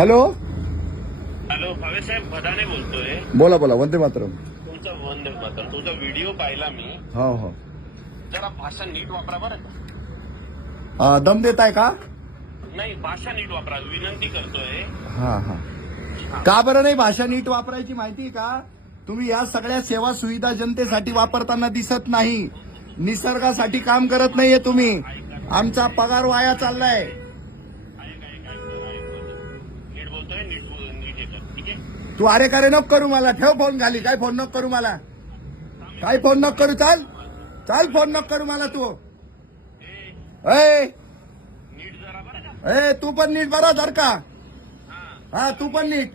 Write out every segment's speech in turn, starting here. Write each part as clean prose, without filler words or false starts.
Hello hello Bhave साहेब भदाने बोलतोय. बोला बोला. वंदे मातरम. तुमचा वंदे मातरम. तुमचा व्हिडिओ पाहिला मी. हो हो. जरा भाषा नीट वापरा बरं का. दम देताय का? नाही, भाषा नीट वापरा, विनंती करतोय. हा हा. का बरं नाही भाषा नीट वापरायची माहिती का? तुम्ही या सगळ्या सेवा सुविधा जनतेसाठी वापरताना दिसत नाही. निसर्गासाठी काम करत नाहीये तुम्ही. आमचा पगार वाया चाललाय. नीट बोलतोय, नीट येतं. ठीक आहे. तू अरे करे नको करू मला. ठेव फोन खाली. काय फोन नको करू मला. काय फोन नको करू. चाल चाल. फोन नको करू मला तू. ए नीट जरा बरं का. ए तू पण नीट बरा धर का. हा तू पण नीट.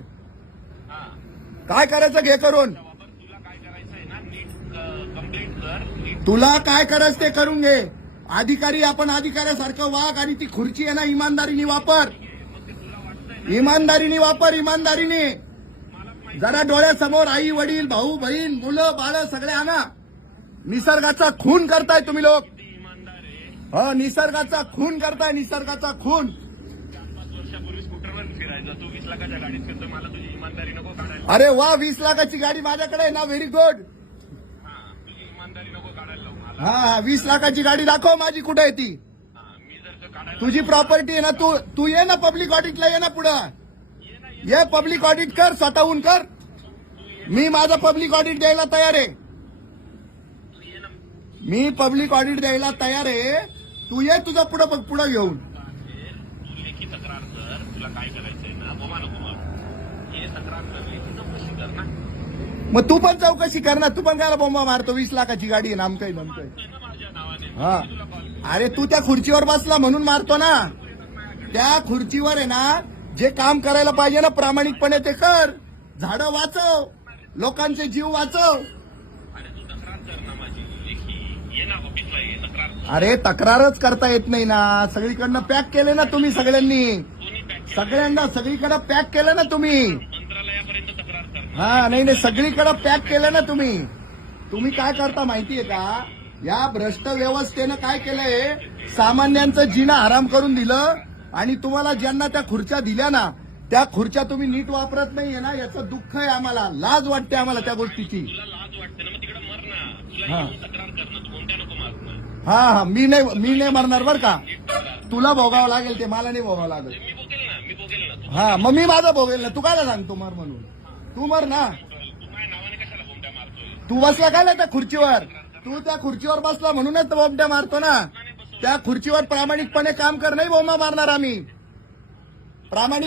काय करायचं घे करून. तुला काय करायचंय ना, नीट कंप्लीट कर. नीट तुला काय करायचं ते करून घे. अधिकारी आपण अधिकाऱ्यासारखं वाग आणि ती खुर्ची आहे ना इमानदारीने वापर. इमानदारीने वापर. इमानदारीने. जरा डोळ्यासमोर आई वडील भाऊ बहीण मुलं बाळ सगळे आणा. निसर्गाचा खून करताय तुम्ही लोक. हो निसर्गाचा खून करताय. निसर्गाचा खून. 4-5 वर्षापूर्वी स्कूटरवर फिरायचा. तू 20 लाखाच्या गाडीत फिरतो. मला तुझी इमानदारी नको काढायला. अरे वा 20 लाखाची गाडी माझ्याकडे आहे ना. Very good. तुझी इमानदारी नको काढायला लावू मला. हा 20 लाखाची गाडी दाखव माझी. कुठे आहे ती. मी जर का काढायला तुझी प्रॉपर्टी आहे ना. तू ये ना पब्लिक ऑडिटला. ये ना पुढं. ये पब्लिक ऑडिट कर. स्वतःहून कर. मी माझं पब्लिक ऑडिट द्यायला तयार आहे. मी पब्लिक ऑडिट द्यायला तयार आहे. तू ये तुझं पुढं घेऊन. तू लेखी तक्रार कर. तुला काय करायचंय ना, बोमा नको मारू. हे तक्रार कर, लेखी चौकशी कर ना. मग तू पण चौकशी कर ना. तू पण काय बोंबा मारतो. 20 लाखाची गाडी आहे नामकय नमकय. आहे ना माझ्या नावाने. हा तुला कॉल. अरे तू त्या खुर्चीवर बसला म्हणून मारतो ना. त्या खुर्चीवर आहे ना जे काम करायला पाहिजे ना प्रामाणिकपणे ते कर. झाडं वाचव. लोकांचे जीव वाचव. अरे तू तक्रार कर ना माझी लेखी. ये ना ऑफिसला ये, तक्रार कर. अरे तक्रारच करता येत नाही ना. सगळीकडनं पॅक केले ना तुम्ही सगळ्यांनी. दोन्ही पॅक सगळ्यांना सगळीकडे पॅक केलं ना तुम्ही. मंत्रालयापर्यंत तक्रार कर ना. हा नाही नाही सगळीकडे पॅक केलं ना तुम्ही. तुम्ही काय करता माहितीये का? या भ्रष्ट व्यवस्थेनं काय केलंय, सामान्यांचं जीणं आराम करून दिलं आणि तुम्हाला ज्यांना त्या खुर्च्या दिल्या ना त्या खुर्च्या तुम्ही नीट वापरत नाहीये ना. याचं दुःख आहे आम्हाला. लाज वाटते आम्हाला त्या गोष्टीची. तुला लाज वाटते ना, मग तिकडे मर ना. तुला हा. येऊन तक्रार कर ना. तू कोणत्या नको मारू. हा हा मी नाही मरणार बरं का. तुला भोगावं लागेल ते. मला नाही भोगावं लागेल. मी बोगेल ना. तू हा मग मी माझं भोगेल ना. तू काय सांगतो मर म्हणून. तू मर ना. तू माझ्या नावाने कशाला बोमट्या मारतोय. तू बसला काय त्या खुर्चीवर. तू त्या खुर्चीवर बसला म्हणूनच बोमट्या मारतो ना. त्या खुर्चीवर प्रामाणिकपणे काम कर. नाही बोंबा मारणार आम्ही. प्रामाणिक